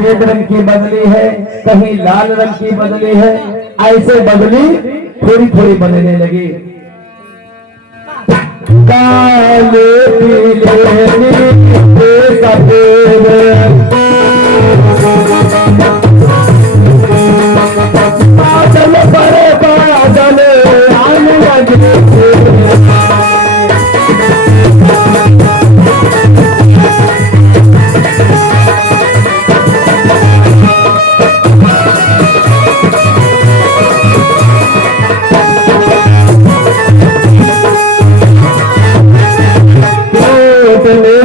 सफेद रंग की बदली है, कहीं लाल रंग की बदली है, ऐसे बदली थोड़ी थोड़ी बनने लगी। काले पीले नीले सफेद बादल बड़े बादल आने लगे।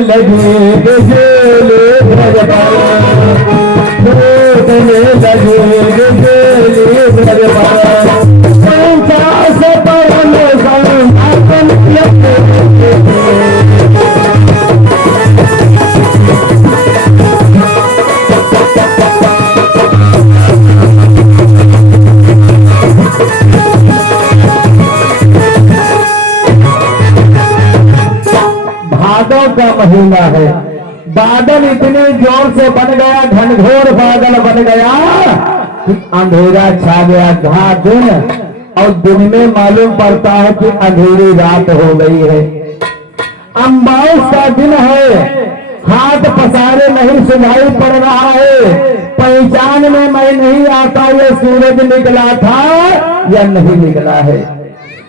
लगे गजले भरवाए, लगे गजले भरवाए, पंचास परम संतान भादों का महीना है। बादल इतने जोर से बन गया, घनघोर बादल बन गया कि अंधेरा छा गया। घा दिन और दिन में मालूम पड़ता है कि अंधेरी रात हो गई है। अम्बाउस का दिन है, हाथ पसारे नहीं सुनाई पड़ रहा है, पहचान में मैं नहीं आता ये सूरज निकला था या नहीं निकला है।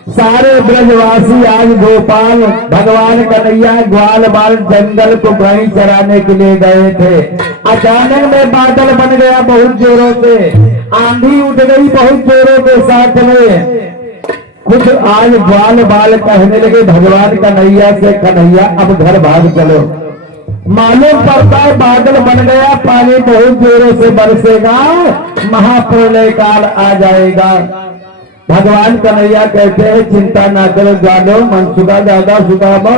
सारे ब्रजवासी आज गोपाल भगवान कन्हैया ग्वाल बाल जंगल को गाय चराने के लिए गए थे। अचानक में बादल बन गया बहुत जोरों से, आंधी उठ गई बहुत जोरों के साथ में। कुछ आज ग्वाल बाल कहने लगे भगवान कन्हैया से, कन्हैया अब घर भाग चलो। मालूम पड़ता है बादल बन गया, पानी बहुत जोरों से बरसेगा, महाप्रलय काल आ जाएगा। भगवान कन्हैया कहते हैं चिंता ना करो, जानो मनसुखा दादा सुदामा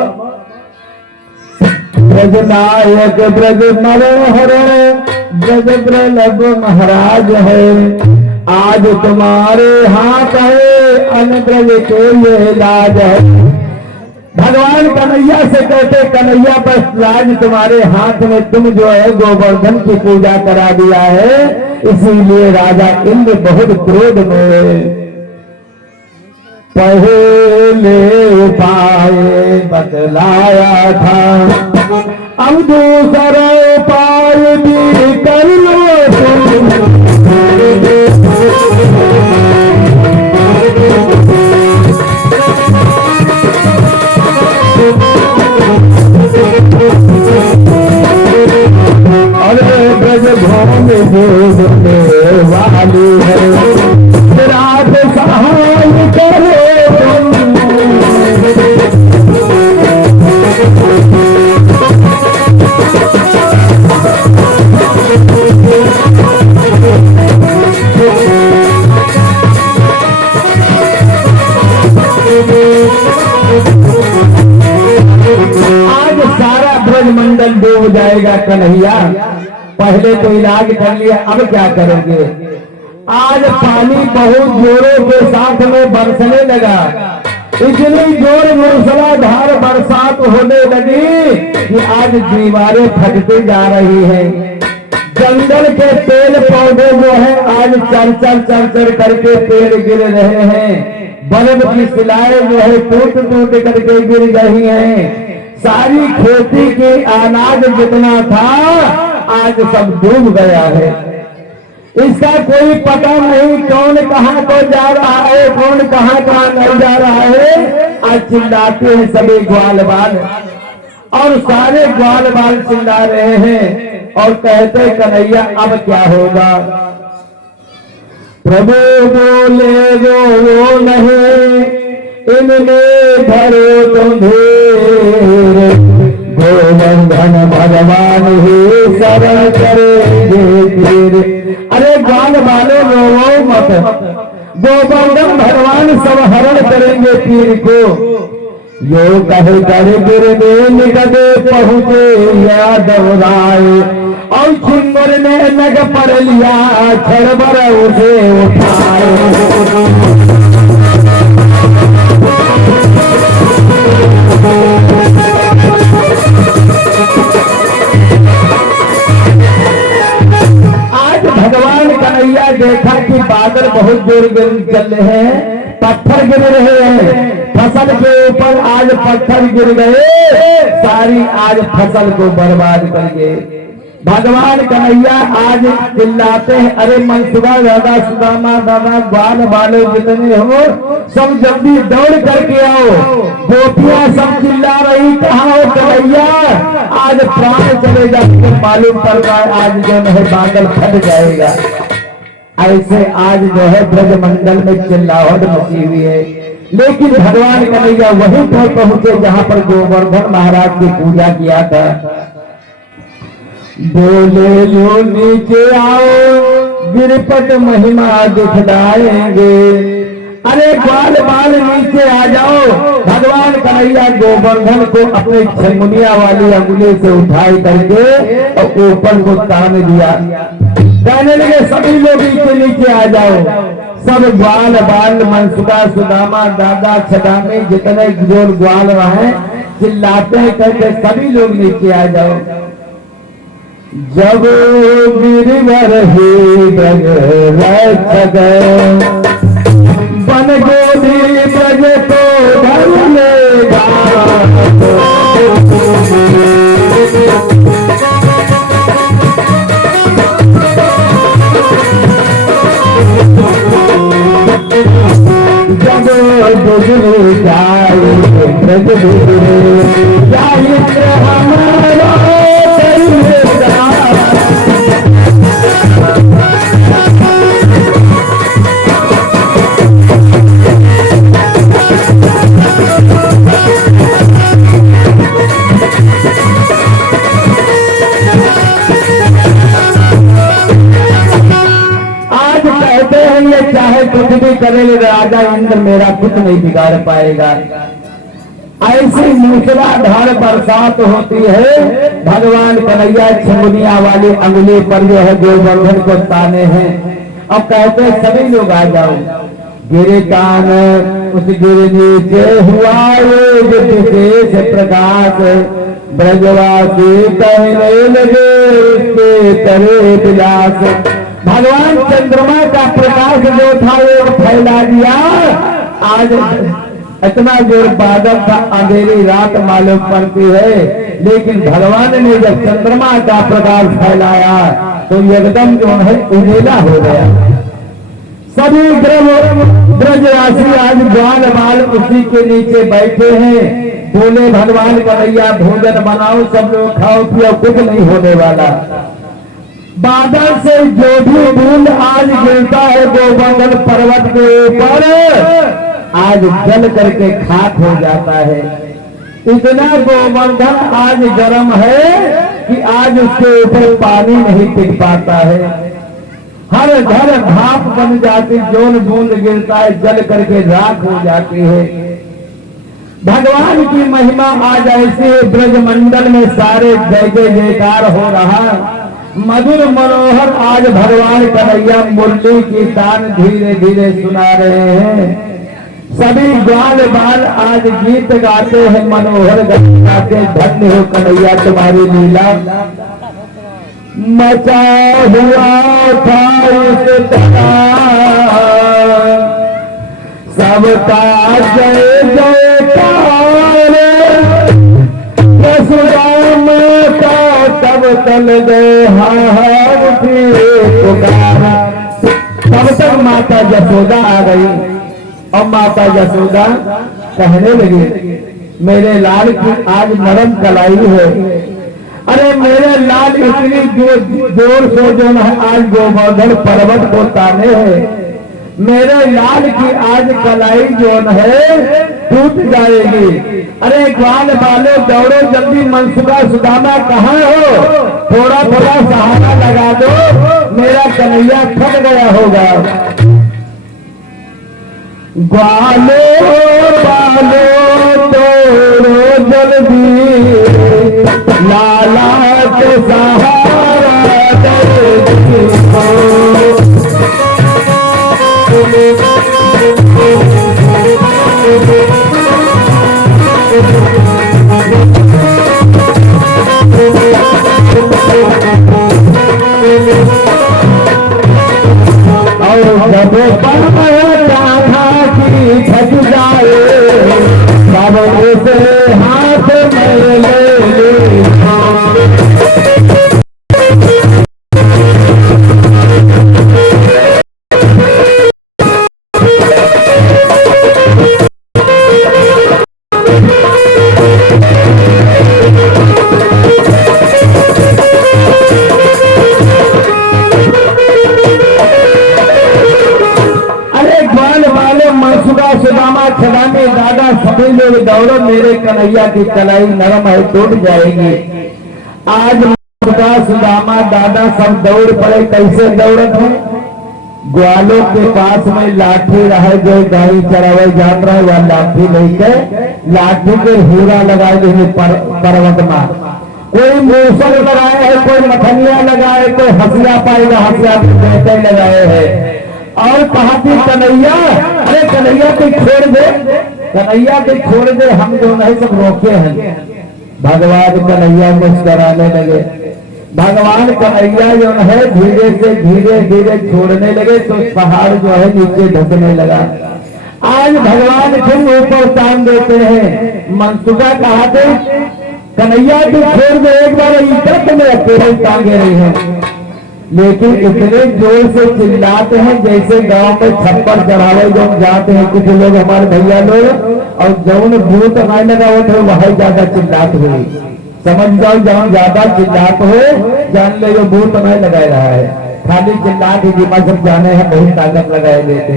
ब्रज नायक ब्रज मनोहर ब्रज प्रलभ महाराज है। आज तुम्हारे हाथ है अन ब्रज के ये लाज है। भगवान कन्हैया से कहते कन्हैया बस राज तुम्हारे हाथ में, तुम जो है गोवर्धन की पूजा करा दिया है, इसीलिए राजा इंद्र बहुत क्रोध में। पहले उपाय बतलाया था, अब दूसरा उपाय भी कर लो अरे ब्रज भूमि जोड़ने वाली है, रात सहाय करे आज सारा ब्रजमंडल डूब जाएगा। कन्हैया पहले तो इलाज कर लिया, अब क्या करेंगे। आज पानी बहुत जोरों के साथ में बरसने लगा, इतनी जोर मूसलाधार बरसात होने लगी कि आज दीवारें फटती जा रही है। जंगल के पेड़ पौधे जो है आज चर करके पेड़ गिर रहे हैं, बल्ब की सिलाएं जो है टूट करके गिर रही हैं। सारी खेती की अनाज जितना था आज सब डूब गया है। इसका कोई पता नहीं कौन कहाँ को जा रहा है, कौन कहाँ नहीं जा रहा है। आज चिल्लाते हैं सभी ग्वाल बाल, और सारे ग्वाल बाल चिल्ला रहे हैं और कहते कन्हैया अब क्या होगा। प्रभु बोले वो नहीं इनमें धरो तुम्हें, गोवर्धन भगवान ही शरण करेंगे तेरे। अरे ग्वाल बालों रो मत, गोवर्धन भगवान सब हरण करेंगे तीर को। यो कहे कर गिरने निकटे पहुँचे यादव राय, और छिंगर ने नग पड़ लिया छड़बर उसे उठाए। कन्हैया देखा कि बादल बहुत जोर चल रहे हैं, पत्थर गिर रहे हैं, फसल के ऊपर आज पत्थर गिर गए, सारी आज फसल को बर्बाद कर गए। भगवान कन्हैया आज चिल्लाते हैं, अरे मनसुबा दादा, सुदामा दादा, ग्वाल वाले जितने हो सब जल्दी दौड़ करके आओ। गोपियां सब चिल्ला रही, कहाँ हो कन्हैया, आज प्राण चले जाते, मालूम पड़ रहा है आज जो है बादल फट जाएगा। ऐसे आज जो है ब्रजमंडल में चिल्लाहट मची हुई है, लेकिन भगवान कन्हैया वहीं पर पहुंचे जहां पर गोवर्धन महाराज की पूजा किया था। बोले जो नीचे आओ गिरपत महिमा दिखलाएंगे, अरे ग्वाल बाल नीचे आ जाओ। भगवान कन्हैया गोवर्धन को अपने छमुनिया वाली अंगुली से उठाई करके और ऊपर को तान दिया, कहने लगे सभी लोग नीचे आ जाओ। सब ग्वाल बाल, मनसुबा, सुदामा, दादा, छदामे जितने जोर ग्वाल रहे चिल्लाते कहते सभी लोग नीचे आ जाओ। जब गिरवर ही ब्रज रक्षक बन गोदी ब्रज को धरलेगा, जब गुजरे जाए ब्रज गुजरे जाए हमारा चाहे कुछ भी करे राजा इंद्र मेरा कुछ नहीं बिगाड़ पाएगा। ऐसी मूसलाधार बरसात होती है, भगवान कन्हैया छमुनिया वाली अंगुली पर जो है गोवर्धन को ताने हैं और कहते सभी लोग आ जाओ। गिरे कान उस गिर नीचे हुआ विशेष प्रकाश, ब्रजवासी कहने लगे उसके करे विलास। भगवान चंद्रमा का प्रकाश जो था वो फैला दिया, आज इतना जोर बादल था, अंधेरी रात मालूम पड़ती है, लेकिन भगवान ने जब चंद्रमा का प्रकाश फैलाया तो एकदम जो है उजेला हो गया। सभी ब्रजवासी आज ग्वाल बाल उसी के नीचे बैठे हैं। बोले भगवान कन्हैया भोजन बनाओ, सब लोग खाओ पियो, कुछ नहीं होने वाला। बादल से जो भी बूंद आज गिरता है गोवर्धन पर्वत के ऊपर, आज जल करके खाक हो जाता है। इतना गोवर्धन आज गर्म है कि आज उसके ऊपर पानी नहीं टिक पाता है। हर घर भाप बन जाती, जोन बूंद गिरता है जल करके राख हो जाती है। भगवान की महिमा आज ऐसी ब्रजमंडल में सारे जय जय जयकार हो रहा। मधुर मनोहर आज भगवान कन्हैया मुरली की तान धीरे धीरे सुना रहे हैं। सभी ग्वाल बाल आज गीत गाते हैं, मनोहर गाते, धन्य हो कन्हैया तुम्हारी लीला। मचा हुआ था इस तरह सबका जय जयकार, सुदाम का तब तल गए पुकार। तब तक माता यशोदा आ गई और माता यशोदा कहने लगी मेरे लाल की आज नरम कलाई है। अरे मेरे लाल इतनी जोर से जो है आज गोवर्धन पर्वत को ताने हैं, मेरे लाल की आज कलाई जो है टूट जाएगी। अरे ग्वाल वाले दौड़ो जल्दी, मनसुबा सुदामा कहाँ हो, थोड़ा थोड़ा सहारा लगा दो, मेरा कन्हैया थक गया होगा। ग्वालो बालो दौड़ो जल्दी, लाला के सहारा दे लोग दौड़ो, मेरे कन्हैया की कलाई नरम है टूट जाएगी। आज का सुदामा दादा सब दौड़ पड़े। कैसे दौड़त है? ग्वालों के पास में लाठी रहे, जो गाड़ी चरावे जात रहे वह लाठी लेके लाठी के हीरा लगाए पर्वत में। कोई मूसल लगाए है, कोई मथनिया लगाए, कोई हंसिया पाएगा हंसिया बेटे लगाए है। और कहा कि कन्हैया, अरे कन्हैया को छोड़ दे, कन्हैया को छोड़ दे, हम जो नहीं सब रोके हैं। भगवान कन्हैया मुस्कुराने लगे। भगवान कन्हैया जो है धीरे से धीरे धीरे छोड़ने लगे तो पहाड़ जो है नीचे धसने लगा। आज भगवान फिर ऊपर तान देते हैं। मनसुबा कहा थे कन्हैया तू छोड़ दे, एक बार इज्जत में अकेले टांगे रही है। लेकिन इतने जोर से चिल्लाते हैं जैसे गांव में छप्पर चढ़ावे जो जाते हैं कुछ लोग, हमारे भैया लोग, और जौन भूत आने लगा वो थे वही ज्यादा चिल्लात हुई। समझ जाओ, जहाँ ज्यादा चिल्लात हो जान ले जो भूत नहीं लगा रहा है। खाली चिल्लात ही दिमाग सब जाने हैं, बहुत ताकत लगाए देते।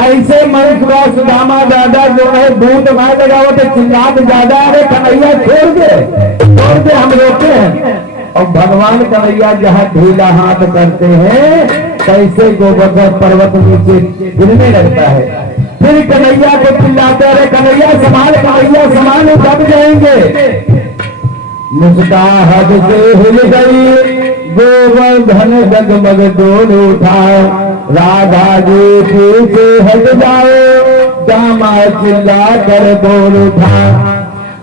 ऐसे मनुष्य सुदामा दादा जो है भूत नहीं लगा वो तो चिल्लात ज्यादा। अरे कन्हैया छोड़ दे हम रोके हैं। और भगवान कन्हैया जहाँ ढीला हाथ करते हैं कैसे गोवर्धन पर्वत नीचे गिरने लगता है। फिर कन्हैया को चिल्लाते, अरे कन्हैया संभाल दब जाएंगे। मुस्काहट से हिल गई गोवर्धन, जगमग डोल उठा। राधा जी पीछे हट जाओ, दामा चिल्ला कर बोल उठा।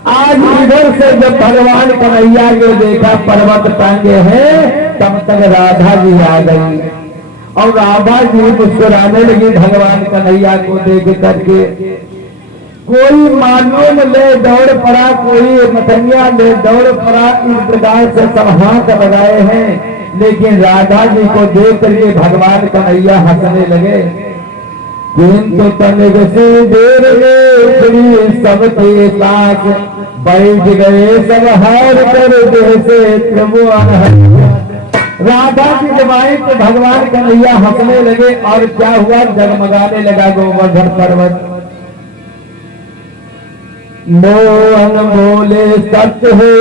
आज इधर से जब भगवान कन्हैया को देखा पर्वत टांगे हैं, तब तक राधा जी आ गई। और राधा जी मुस्कुराने लगी भगवान कन्हैया को देख करके। कोई मालूम ले दौड़ पड़ा, कोई मथनिया ले दौड़ पड़ा। इस प्रकार से सब हाथ लगाए हैं। लेकिन राधा जी को देख करके भगवान कन्हैया हंसने लगे। किंतु तनिक से देर में सबके पास बैठ गए सब हार कर जैसे त्रिभुवन। राधा की जमाई तो भगवान कन्हैया हंसने लगे। और क्या हुआ? जगमगाने लगा गोवर्धन पर्वत। मोहन बोले सत्य है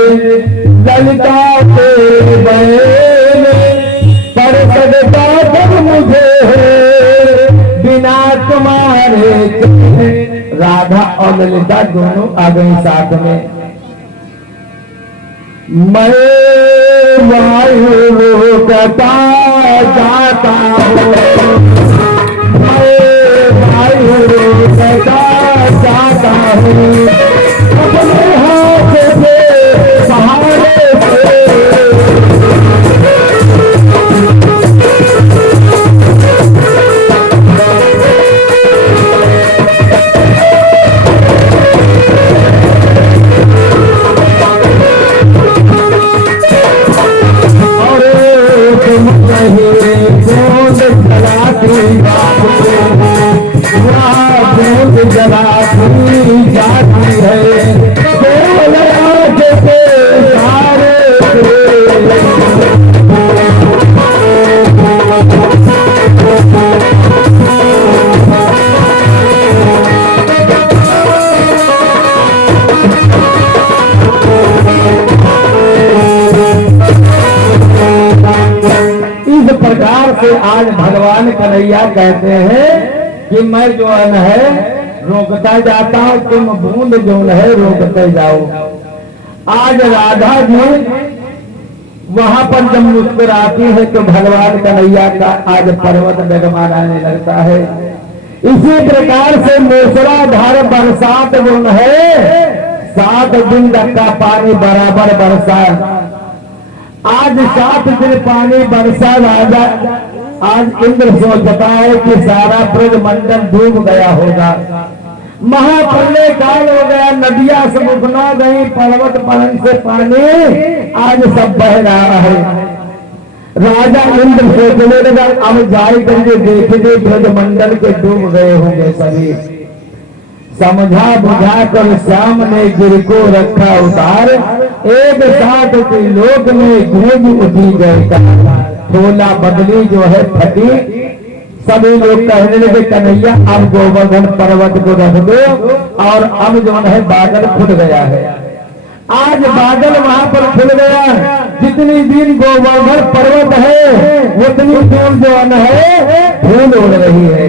ललिता के बैल, पर सदता सब मुझे है बिना तुम्हारे। राधा और ललिता दोनों आ गई साथ में। मैं वायु रोकता जाता हूँ, मैं वायु रोकता जाता हूँ, अपने हाथ से सहारे से। जाती है इस प्रकार से आज भगवान कन्हैया कहते हैं कि मैं जो है रोकता जाता हूं, तुम बूंद जो है रोकते जाओ। आज राधा जी वहां पर जब मुस्कुराती है तो भगवान कन्हैया का आज पर्वत डगमगाने लगता है। इसी प्रकार से मूसलाधार बरसात जो है 7 दिन तक का पानी बराबर बरसा। आज 7 दिन पानी बरसा। राजा आज इंद्र सोचता है कि सारा ब्रजमंडल डूब गया होगा, महाप्रलय काल हो गया, नदियां सब उफना गई, पर्वत पवन से पानी आज सब बह रहा है। राजा इंद्र सोचने लगा अब जाए करके देखने ब्रजमंडल के डूब गए होंगे सभी। समझा बुझा कर श्याम ने गिर को रखा उतार, एक साथ के लोक में गूंज उठी गए। थोला बदली जो है फटी, सभी लोग कहने लगे कन्हैया अब गोवर्धन पर्वत को रख दो, और अब जो है बादल खुल गया है। आज बादल वहां पर खुल गया। जितनी दिन गोवर्धन पर्वत है उतनी दूर जो है धूल उड़ रही है।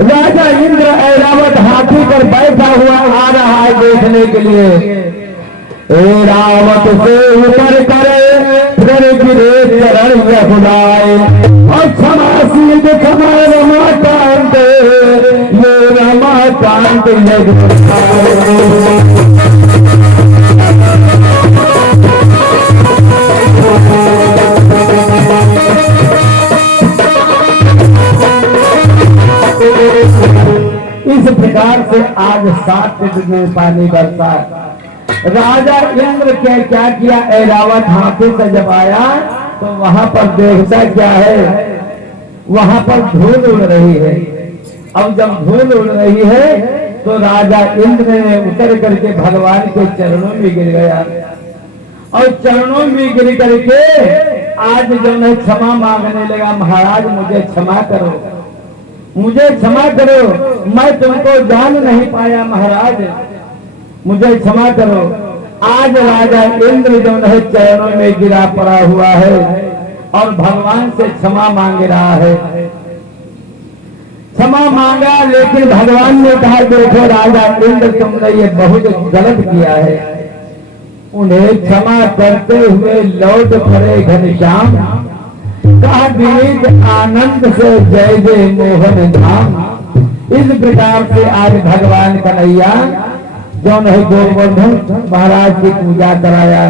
राजा इंद्र ऐरावत हाथी पर बैठा हुआ आ रहा है देखने के लिए। ऐरावत से ऊपर करे फिर गिरे चरण यहुदाए, और क्षमाशील क्षमा रमाकांत, ये रमाकांत इस प्रकार से आज 7 दिन पानी बरसा। राजा इंद्र के क्या किया, ऐरावत हाथी से जब आया तो वहां पर देखता क्या है, वहां पर धूल उड़ रही है। अब जब धूल उड़ रही है तो राजा इंद्र ने उतर करके भगवान के चरणों में गिर गया, और चरणों में गिर करके आज जो है क्षमा मांगने लगा। महाराज मुझे क्षमा करो, मुझे क्षमा करो, मैं तुमको जान नहीं पाया महाराज, मुझे क्षमा करो। आज राजा इंद्र जो है चरणों में गिरा पड़ा हुआ है और भगवान से क्षमा मांग रहा है। क्षमा मांगा, लेकिन भगवान ने कहा देखो राजा इंद्र तुमने ये बहुत गलत किया है। उन्हें क्षमा करते हुए लौट पड़े घनश्याम, कहा विनीत आनंद से जय जय मोहन धाम। इस प्रकार से आज भगवान कन्हैया जो है गोवर्धन महाराज की पूजा कराया।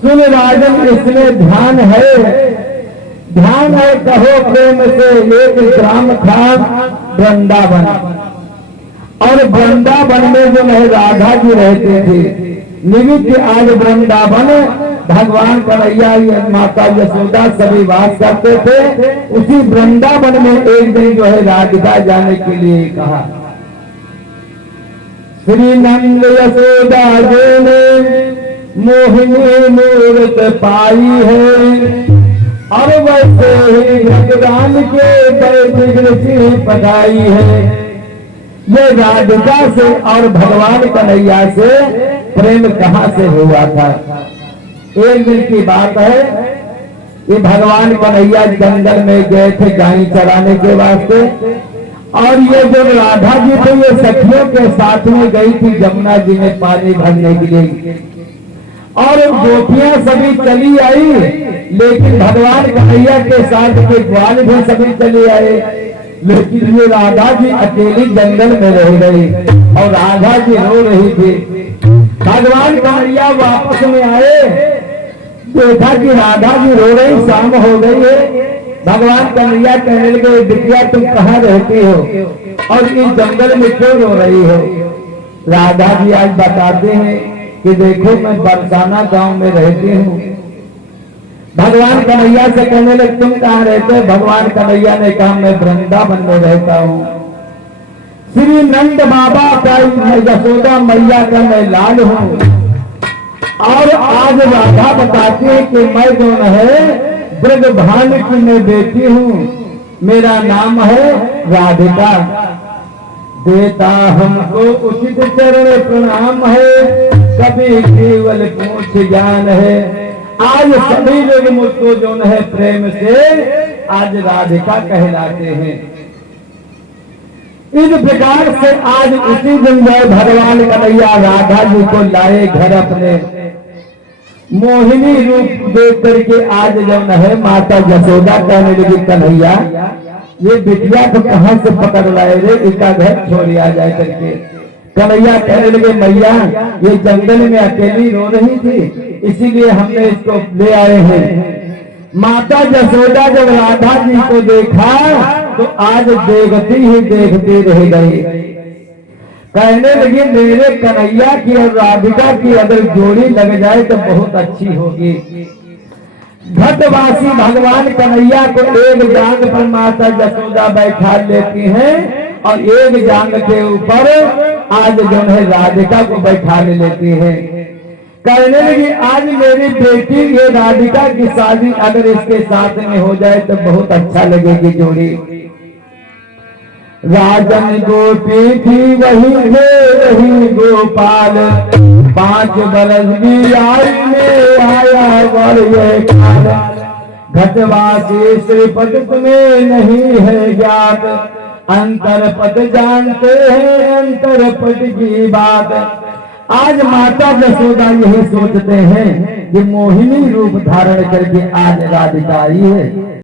सुन राजन इसमें ध्यान है, ध्यान है कहो प्रेम से। एक ग्राम था वृंदावन, और वृंदावन में जो है राधा जी रहते थे। निमित्त आज वृंदावन भगवान कन्हैया माता यशोदा सभी वास करते थे। उसी वृंदावन में एक दिन जो है राधिका जाने के लिए कहा। श्री नंद यशोदा जी ने मोहिनी मूर्त पाई है, और वैसे ही भगवान के बैठ पकाई है। ये राधिका से और भगवान कन्हैया से प्रेम कहाँ से हुआ था। एक दिन की बात है, ये भगवान कन्हैया जंगल में गए थे गाय चराने के वास्ते, और ये जो राधा जी थे ये सखियों के साथ में गई थी जमुना जी में पानी भरने के लिए, और गोपियां सभी चली आई, लेकिन भगवान कन्हैया के साथ के ग्वाल भी सभी चले आए, लेकिन ये राधा जी अकेली जंगल में रह गई, और राधा जी रो रही थी। भगवान कन्हैया वापस में आए, देखा कि राधा जी रो रही, शाम हो गई है। भगवान कन्हैया कहने लगे बिटिया तुम कहाँ रहती हो और इस जंगल में क्यों रो रही हो। राधा जी आज बताते हैं कि देखो मैं बरसाना गांव में रहती हूँ। भगवान कन्हैया से कहने लगे तुम कहाँ रहते हो। भगवान कन्हैया ने कहा मैं वृंदावन में रहता हूँ। श्री नंद बाबा का यशोदा मैया का मैं लाल हूँ, और आज राधा बताती है कि मैं जो है ब्रजभान की मैं बेटी हूँ, मेरा नाम है राधिका। देता हमको उचित चरण प्रणाम है, कभी केवल पूछ ज्ञान है। आज सभी लोग मुझको जो है प्रेम से आज राधिका कहलाते हैं। इस प्रकार से आज उसी दिन जो भगवान कन्हैया राधा जी को लाए घर अपने। मोहिनी रूप देख करके आज जब है माता यशोदा कहने लगी कन्हैया ये बिटिया को कहां से पकड़ लाए रे, इसका घर छोड़ आ जाए करके। कन्हैया कहने लगे मैया ये जंगल में अकेली रो रही थी, इसीलिए हमने इसको ले आए हैं। माता यशोदा जब राधा जी को देखा तो आज देखती ही देखती रह गई। कहने लगी मेरे कन्हैया की और राधिका की अगर जोड़ी लग जाए तो बहुत अच्छी होगी। घटवासी भगवान कन्हैया को एक जांग पर माता यशोदा बैठा लेती हैं और एक जांग के ऊपर आज जो है राधिका को बैठा लेती हैं। कहने लगी आज मेरी बेटी ये राधिका की शादी अगर इसके साथ में हो जाए तो बहुत अच्छा लगेगी जोड़ी। राजन गोपी थी वही थे वही गोपाल, 5 बरस भी आई में आया वर ये काल। घटवासी श्रीपद तुम्हें नहीं है ज्ञात, अंतर पद जानते हैं अंतर पद की बात। आज माता यशोदा यही सोचते हैं कि मोहिनी रूप धारण करके आज राधिका आई है।